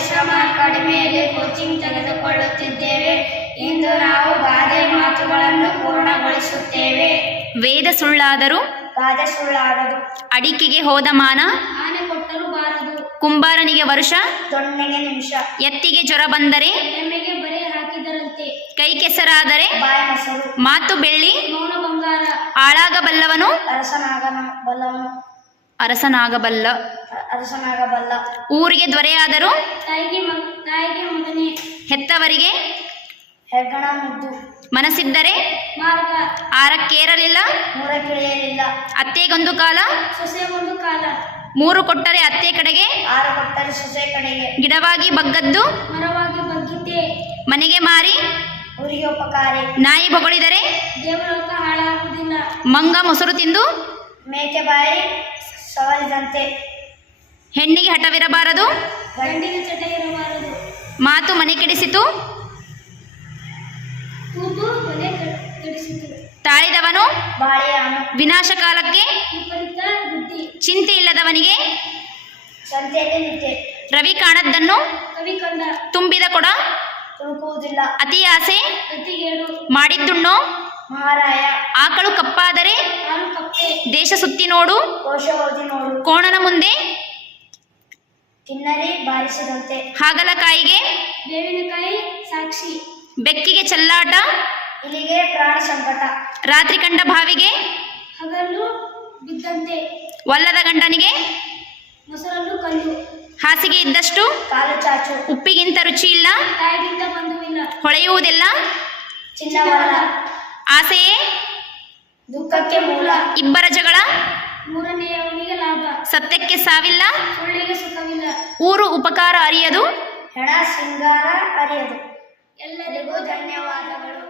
ಪರಿಶ್ರಮ ಕಡಿಮೆಯಲ್ಲಿ ಕೋಚಿಂಗ್ ತೆಗೆದುಕೊಳ್ಳುತ್ತಿದ್ದೇವೆ. ಇಂದು ನಾವು ಗಾದೆ ಮಾತುಗಳನ್ನು ಪೂರ್ಣಗೊಳಿಸುತ್ತೇವೆ. ವೇದ ಸುಳ್ಳಾದರೂ ಗಾದೆ ಸುಳ್ಳಾಗದು. ಅಡಿಕೆಗೆ ಹೋದ ಮಾನ ಆನೆ ಕೊಟ್ಟರೂ ಬಾರದು. ಕುಂಬಾರನಿಗೆ ವರ್ಷ ದೊಣ್ಣೆಗೆ ನಿಮಿಷ. ಎತ್ತಿಗೆ ಜ್ವರ ಬಂದರೆ ಎಮ್ಮೆಗೆ ಬರೆ ಹಾಕಿದರಂತೆ. ಕೈ ಕೆಸರಾದರೆ ಬಾಯಿ ಮೊಸರು. ಮಾತು ಬೆಳ್ಳಿ ಮೌನ ಬಂಗಾರ. ಆಳಾಗಬಲ್ಲವನು ಅರಸನಾಗಬಲ್ಲ. ಊರಿಗೆ ದೊರೆಯಾದರೂ ತಾಯಿಗೆ ಮಗನೇ. ಹೆತ್ತವರಿಗೆ ಹೆಗ್ಗಣ ಮುದ್ದು. ಮನಸ್ಸಿದ್ದರೆ ಮಾರ್ಗ. ಆರಕ್ಕೇರಲಿಲ್ಲ ಮೂರಕ್ಕಿಳಿಯಲಿಲ್ಲ. ಅತ್ತೆಗೊಂದು ಕಾಲ ಸೊಸೆಗೊಂದು ಕಾಲ. 3 ಕೊಟ್ಟರೆ ಅತ್ತೆ ಕಡೆಗೆ 6 ಕೊಟ್ಟರೆ ಸೊಸೆ ಕಡೆಗೆ. ಗಿಡವಾಗಿ ಬಗ್ಗದ್ದು ಮರವಾಗಿ ಬಗ್ಗಿದ್ದೆ. ಮನೆಗೆ ಮಾರಿ ಊರಿಗೆ ಉಪಕಾರಿ. ನಾಯಿ ಬೊಗಳಿದರೆ ದೇವಲೋಕ ಹಾಳಾಗುವುದಿಲ್ಲ. ಮಂಗ ಮೊಸರು ತಿಂದು ಮೇಕೆ ಬಾಯಿ ಸವರಿದಂತೆ. ಹೆಣ್ಣಿಗೆ ಹಠವಿರಬಾರದು. ಗಂಡಿಗೆ ಚಟ ಇರಬಾರದು. ಮಾತು ಮನೆ ಕೆಡಿಸಿತು. ಕೂತು ಮನೆ ಕೆಡಿಸಿತು. ತಾಳಿದವನು ಬಾಳೆಯಾನು. ವಿನಾಶ ಕಾಲಕ್ಕೆ ವಿಪರೀತ ಬುದ್ಧಿ. ಚಿಂತೆ ಇಲ್ಲದವನಿಗೆ ಸಂತೆಯಲ್ಲಿ ನಿದ್ದೆ. ರವಿ ಕಾಣದ್ದನ್ನು ಕವಿ ಕಂಡ. ತುಂಬಿದ ಕೊಡ ತುಳುಕುವುದಿಲ್ಲ. ಅತಿ ಆಸೆ ಗತಿಗೇಡು. ಮಾಡಿದ್ದುಣ್ಣೋ ಮಹಾರಾಯ. ಆಕಳು ಕಪ್ಪಾದರೆ ಹಾಲು ಕಪ್ಪೆ. ದೇಶ ಸುತ್ತಿ ನೋಡು. ಕೋಶ ಓದಿ ನೋಡು. ಕೋಣನ ಮುಂದೆ ಕಿನ್ನರಿ ಬಾರಿಸದಂತೆ. ಹಾಗಲಕಾಯಿಗೆ ಬೇವಿನಕಾಯಿ ಸಾಕ್ಷಿ. ಬೆಕ್ಕಿಗೆ ಚೆಲ್ಲಾಟ. ಇಲಿಗೆ ಪ್ರಾಣ ಸಂಕಟ. ರಾತ್ರಿ ಕಂಡ ಭಾವಿಗೆ ಹಗಲು ಬಿದ್ದಂತೆ. ಒಲ್ಲದ ಗಂಡನಿಗೆ ಮೊಸರಲ್ಲೂ ಕಲ್ಲು. ಹಾಸಿಗೆ ಇದ್ದಷ್ಟು ಕಾಲು ಚಾಚು. ಉಪ್ಪಿಗಿಂತ ರುಚಿ ಇಲ್ಲ. ತಾಯಿಗಿಂತ ಬಂಧುವಿಲ್ಲ. ಹೊಳೆಯುವುದೆಲ್ಲ ಚಿನ್ನವಲ್ಲ. ಆಸೆಯೇ ದುಃಖಕ್ಕೆ ಮೂಲ. ಇಬ್ಬರ ಜಗಳ. ಮೂರನೆಯವನಿಗೆ ಲಾಭ. ಸತ್ಯಕ್ಕೆ ಸಾವಿಲ್ಲ. ಸುಳ್ಳಿಗೆ ಸುಖವಿಲ್ಲ. ಊರು ಉಪಕಾರ ಅರಿಯದು. ಹೆಣ ಸಿಂಗಾರ ಅರಿಯದು. ಎಲ್ಲರಿಗೂ ಧನ್ಯವಾದಗಳು.